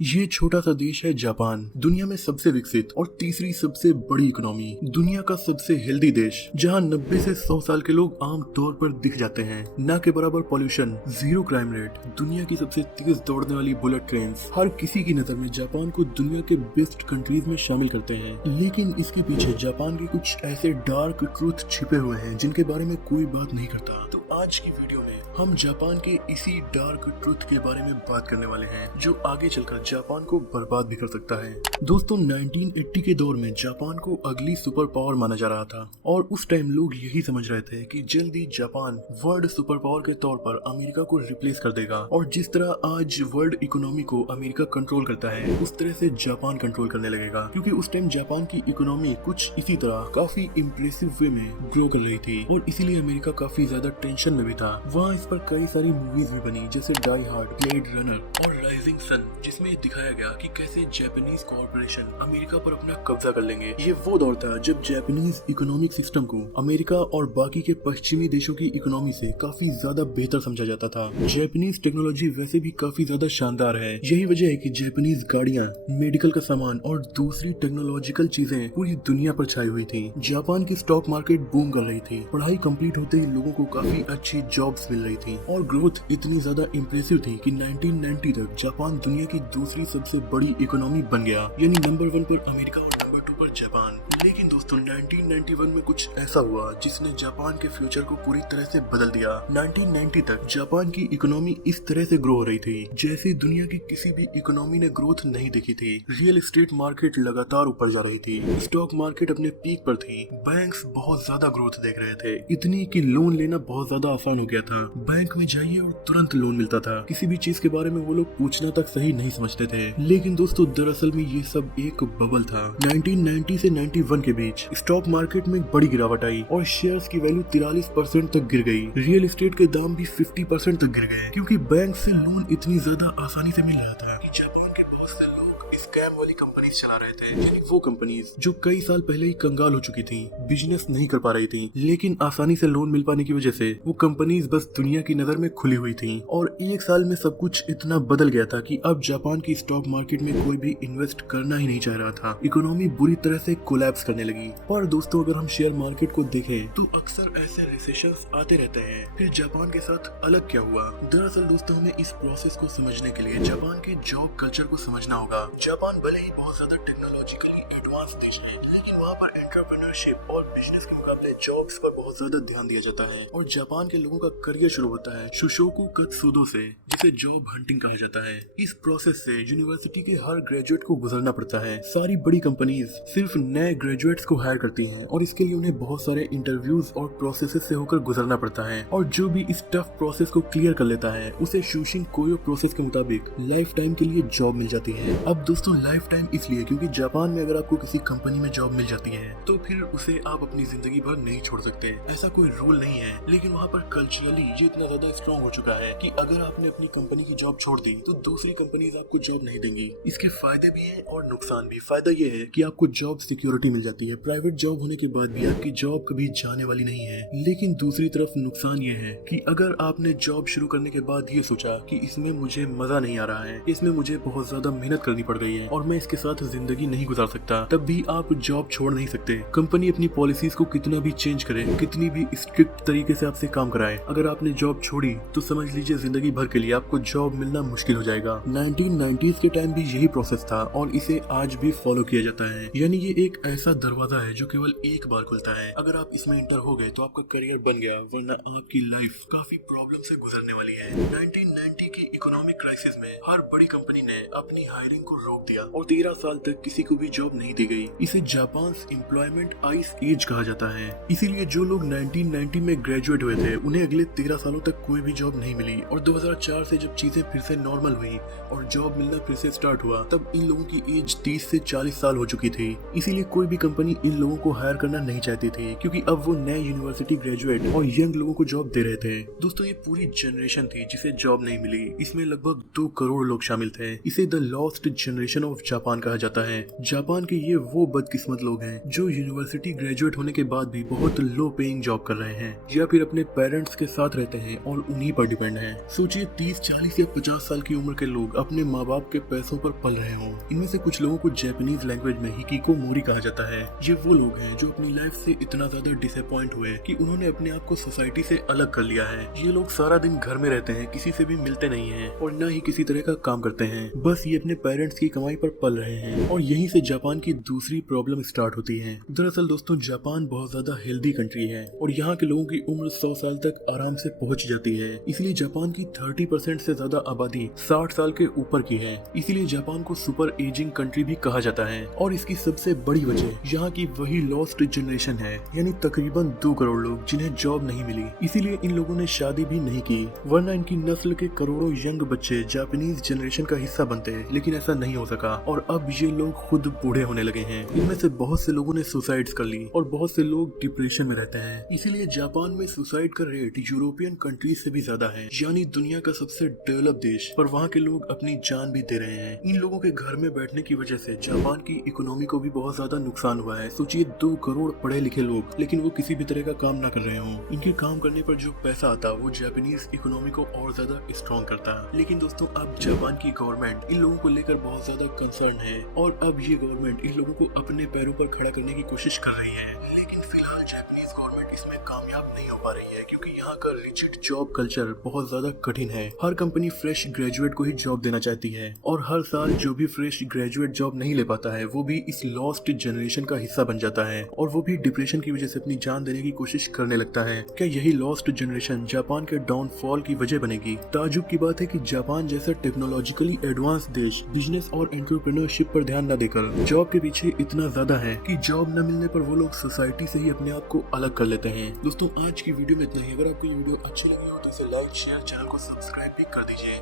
ये छोटा सा देश है जापान, दुनिया में सबसे विकसित और तीसरी सबसे बड़ी इकोनॉमी, दुनिया का सबसे हेल्दी देश, जहां 90 से 100 साल के लोग आम तौर पर दिख जाते हैं। ना के बराबर पॉल्यूशन, जीरो क्राइम रेट, दुनिया की सबसे तेज दौड़ने वाली बुलेट ट्रेन, हर किसी की नजर में जापान को दुनिया के बेस्ट कंट्रीज में शामिल करते हैं। लेकिन इसके पीछे जापान के कुछ ऐसे डार्क ट्रूथ छिपे हुए हैं जिनके बारे में कोई बात नहीं करता। तो आज की वीडियो में हम जापान के इसी डार्क ट्रूथ के बारे में बात करने वाले हैं जो आगे चलकर जापान को बर्बाद भी कर सकता है। दोस्तों 1980 के दौर में जापान को अगली सुपर पावर माना जा रहा था और उस टाइम लोग यही समझ रहे थे कि जल्दी जापान वर्ल्ड सुपर पावर के तौर पर अमेरिका को रिप्लेस कर देगा और जिस तरह आज वर्ल्ड इकोनॉमी को अमेरिका कंट्रोल करता है उस तरह से जापान कंट्रोल करने लगेगा, क्योंकि उस टाइम जापान की इकोनॉमी कुछ इसी तरह काफी इम्प्रेसिव वे में ग्रो कर रही थी और इसीलिए अमेरिका काफी ज्यादा टेंशन में भी था। वहाँ इस पर कई सारी मूवीज भी बनी जैसे डाई हार्ड, ब्लेड रनर और राइजिंग सन, जिसमें दिखाया गया कि कैसे जापानीज कॉर्पोरेशन अमेरिका पर अपना कब्जा कर लेंगे। ये वो दौर था जब जापानीज इकोनॉमिक सिस्टम को अमेरिका और बाकी के पश्चिमी देशों की इकोनॉमी से काफी ज्यादा बेहतर समझा जाता था। जापानीज टेक्नोलॉजी वैसे भी काफी ज्यादा शानदार है, यही वजह है कि जापानीज गाड़ियाँ, मेडिकल का सामान और दूसरी टेक्नोलॉजिकल चीजें पूरी दुनिया पर छाई हुई थी। जापान की स्टॉक मार्केट बूम कर रही थी, पढ़ाई कंप्लीट होते ही लोगों को काफी अच्छी जॉब्स मिल रही थी और ग्रोथ इतनी ज्यादा इम्प्रेसिव थी कि 1990 तक जापान दुनिया की दूसरी सबसे बड़ी इकोनॉमी बन गया, यानी नंबर 1 पर अमेरिका और नंबर 2 पर जापान। लेकिन दोस्तों 1991 में कुछ ऐसा हुआ जिसने जापान के फ्यूचर को पूरी तरह से बदल दिया। 1990 तक जापान की इकोनॉमी इस तरह से ग्रो हो रही थी जैसे दुनिया की किसी भी इकोनॉमी ने ग्रोथ नहीं देखी थी। रियल एस्टेट मार्केट लगातार ऊपर जा रही थी, स्टॉक मार्केट अपने पीक पर थी, बैंक्स बहुत ज्यादा ग्रोथ देख रहे थे, इतनी कि लोन लेना बहुत ज्यादा आसान हो गया था। बैंक में जाइए और तुरंत लोन मिलता था, किसी भी चीज के बारे में वो लोग पूछना तक सही नहीं समझते थे। लेकिन दोस्तों दरअसल में ये सब एक बबल था। 1990 से 91 के बीच स्टॉक मार्केट में बड़ी गिरावट आई और शेयर्स की वैल्यू 43% तक गिर गई। रियल एस्टेट के दाम भी 50% तक गिर गए, क्योंकि बैंक से लोन इतनी ज्यादा आसानी से मिल रहा था कि जापान के बहुत से लोग स्कैम वाली कंपनीज चला रहे थे, यानी वो कंपनीज जो कई साल पहले ही कंगाल हो चुकी थी, बिजनेस नहीं कर पा रही थी, लेकिन आसानी से लोन मिल पाने की वजह से वो कंपनीज बस दुनिया की नजर में खुली हुई थी। और एक साल में सब कुछ इतना बदल गया था कि अब जापान की स्टॉक मार्केट में कोई भी इन्वेस्ट करना ही नहीं चाह रहा था। इकोनॉमी बुरी तरह से कोलैप्स करने लगी। पर दोस्तों अगर हम शेयर मार्केट को देखें तो अक्सर ऐसे रिसेशंस आते रहते हैं। फिर जापान के साथ अलग क्या हुआ? दरअसल दोस्तों हमें इस प्रोसेस को समझने के लिए जापान के जॉब कल्चर को समझना होगा। जापान भले ही बहुत ज्यादा टेक्नोलॉजिकली एडवांस देश है, लेकिन वहाँ पर एंटरप्रेन्योरशिप और बिजनेस के मुकाबले जॉब्स पर बहुत ज्यादा ध्यान दिया जाता है और जापान के लोगों का करियर शुरू होता है शुशोकु कत्सुदो से, जिसे जॉब हंटिंग कहा जाता है। इस प्रोसेस से यूनिवर्सिटी के हर ग्रेजुएट को गुजरना पड़ता है। सारी बड़ी कंपनीज सिर्फ नए ग्रेजुएट्स को हायर करती हैं और इसके लिए उन्हें बहुत सारे इंटरव्यूज और प्रोसेसेस से होकर गुजरना पड़ता है और जो भी इस टफ प्रोसेस को क्लियर कर लेता है उसे शूशिंग कोयो प्रोसेस के मुताबिक लाइफ टाइम के लिए जॉब मिल जाती है। अब दोस्तों लाइफ टाइम इसलिए क्योंकि जापान में अगर आपको किसी कंपनी में जॉब मिल जाती है तो फिर उसे आप अपनी जिंदगी भर नहीं छोड़ सकते, ऐसा कोई रूल नहीं है। लेकिन वहाँ पर कल्चरली ये इतना ज्यादा स्ट्रॉन्ग हो चुका है कि अगर आपने अपनी कंपनी की जॉब छोड़ दी तो दूसरी कंपनीज आपको जॉब नहीं देंगी। इसके फायदे भी हैं और नुकसान भी। फायदा ये है कि आपको जॉब सिक्योरिटी मिल जाती है, प्राइवेट जॉब होने के बाद भी आपकी जॉब कभी जाने वाली नहीं है। लेकिन दूसरी तरफ नुकसान ये है कि अगर आपने जॉब शुरू करने के बाद ये सोचा कि इसमें मुझे मजा नहीं आ रहा है, इसमें मुझे बहुत ज्यादा मेहनत करनी पड़ गई है और मैं इसके साथ जिंदगी नहीं गुजार सकता, तब भी आप जॉब छोड़ नहीं सकते। कंपनी अपनी पॉलिसीज को कितना भी चेंज करे, कितनी भी स्ट्रिक्ट तरीके से आपसे काम कराए, अगर आपने जॉब छोड़ी तो समझ लीजिए जिंदगी भर के लिए आपको जॉब मिलना मुश्किल हो जाएगा। 1990s के टाइम भी यही प्रोसेस था और इसे आज भी फॉलो किया जाता है, यानी ये एक ऐसा दरवाजा है जो केवल एक बार खुलता है। अगर आप इसमें इंटर हो गए तो आपका करियर बन गया, वरना आपकी लाइफ काफी प्रॉब्लम से गुजरने वाली है। 1990 की इकोनॉमिक क्राइसिस में हर बड़ी कंपनी ने अपनी हायरिंग को रोक दिया और 13 साल तक किसी को भी जॉब नहीं दी गई। इसे जापान एम्प्लॉयमेंट आइस एज कहा जाता है। इसीलिए जो लोग 1990 में ग्रेजुएट हुए थे उन्हें अगले 13 सालों तक कोई भी जॉब नहीं मिली और 2004 से जब चीजें फिर से नॉर्मल हुई और जॉब मिलना फिर से स्टार्ट हुआ तब इन लोगों की एज 30 से 40 साल हो चुकी थी। इसीलिए कोई कोई भी कंपनी इन लोगों को हायर करना नहीं चाहती थी, क्योंकि अब वो नए यूनिवर्सिटी ग्रेजुएट और यंग लोगों को जॉब दे रहे थे। दोस्तों, ये पूरी जनरेशन थी जिसे जॉब नहीं मिली। इसमें लगभग 2 करोड़ लोग शामिल थे। इसे the lost generation of Japan कहा जाता है। जापान के ये वो बदकिस्मत लोग हैं जो यूनिवर्सिटी ग्रेजुएट होने के बाद भी बहुत लो पेइंग जॉब कर रहे हैं या फिर अपने पेरेंट्स के साथ रहते हैं और उन्हीं पर डिपेंड हैं। सोचिए 30, 40 या 50 साल की उम्र के लोग अपने माँ बाप के पैसों पर पल रहे हों। इनमें से कुछ लोगों को जापानीज लैंग्वेज में हिकिकोमोरी कहा जाता है। ये वो लोग हैं जो अपनी लाइफ से इतना ज्यादा डिसअपॉइंट हुए कि उन्होंने अपने आप को सोसाइटी से अलग कर लिया है। ये लोग सारा दिन घर में रहते हैं, किसी से भी मिलते नहीं हैं और न ही किसी तरह का काम करते हैं। बस ये अपने पेरेंट्स की कमाई पर पल रहे हैं। और यहीं से जापान की दूसरी प्रॉब्लम स्टार्ट होती है। दरअसल दोस्तों, जापान बहुत ज्यादा हेल्दी कंट्री है और यहाँ के लोगों की उम्र 100 साल तक आराम से पहुँच जाती है। इसलिए जापान की 30% से ज्यादा आबादी 60 साल के ऊपर की है। इसीलिए जापान को सुपर एजिंग कंट्री भी कहा जाता है। और इसकी सबसे बड़ी वजह यहाँ की वही लॉस्ट जनरेशन है, यानी तकरीबन 2 करोड़ लोग जिन्हें जॉब नहीं मिली। इसीलिए इन लोगों ने शादी भी नहीं की, वरना इनकी नस्ल के करोड़ों यंग बच्चे जापानीज जनरेशन का हिस्सा बनते हैं। लेकिन ऐसा नहीं हो सका और अब ये लोग खुद बूढ़े होने लगे हैं। इनमें से बहुत से लोगों ने सुसाइड्स कर ली और बहुत से लोग डिप्रेशन में रहते हैं। इसीलिए जापान में सुसाइड का रेट यूरोपियन कंट्रीज से भी ज्यादा है, यानी दुनिया का सबसे डेवलप देश। पर वहाँ के लोग अपनी जान भी दे रहे हैं। इन लोगों के घर में बैठने की वजह से जापान की इकोनॉमी को भी बहुत ज्यादा नुकसान हुआ है। सोचिए 2 करोड़ पढ़े लिखे लोग, लेकिन वो किसी भी तरह का काम ना कर रहे हों। इनके काम करने पर जो पैसा आता वो जापानीज इकोनॉमी को और ज्यादा स्ट्रॉन्ग करता। लेकिन दोस्तों, अब जापान की गवर्नमेंट इन लोगों को लेकर बहुत ज्यादा कंसर्न है और अब ये गवर्नमेंट इन लोगों को अपने पैरों पर खड़ा करने की कोशिश कर रही है। लेकिन फिलहाल जापानीज गवर्नमेंट इसमें कामयाब नहीं हो पा रही है, क्योंकि यहाँ का रिजिड जॉब कल्चर बहुत ज्यादा कठिन है। हर कंपनी फ्रेश ग्रेजुएट को ही जॉब देना चाहती है और हर साल जो भी फ्रेश ग्रेजुएट जॉब नहीं ले पाता है वो भी इस लॉस्ट जनरेशन का हिस्सा बन जाता है और वो भी डिप्रेशन की वजह से अपनी जान देने की कोशिश करने लगता है। क्या यही लॉस्ट जनरेशन जापान के डाउनफॉल की वजह बनेगी? ताजुब की बात है कि जापान जैसा टेक्नोलॉजिकली एडवांस देश बिजनेस और एंटरप्रेन्योरशिप पर ध्यान न देकर जॉब के पीछे इतना ज्यादा है कि जॉब न मिलने पर वो लोग सोसाइटी से ही अपने आप को अलग कर लेते हैं। दोस्तों, आज की वीडियो में इतना ही। अगर आपको ये वीडियो अच्छी लगी हो तो इसे लाइक, शेयर, चैनल को सब्सक्राइब भी कर दीजिए।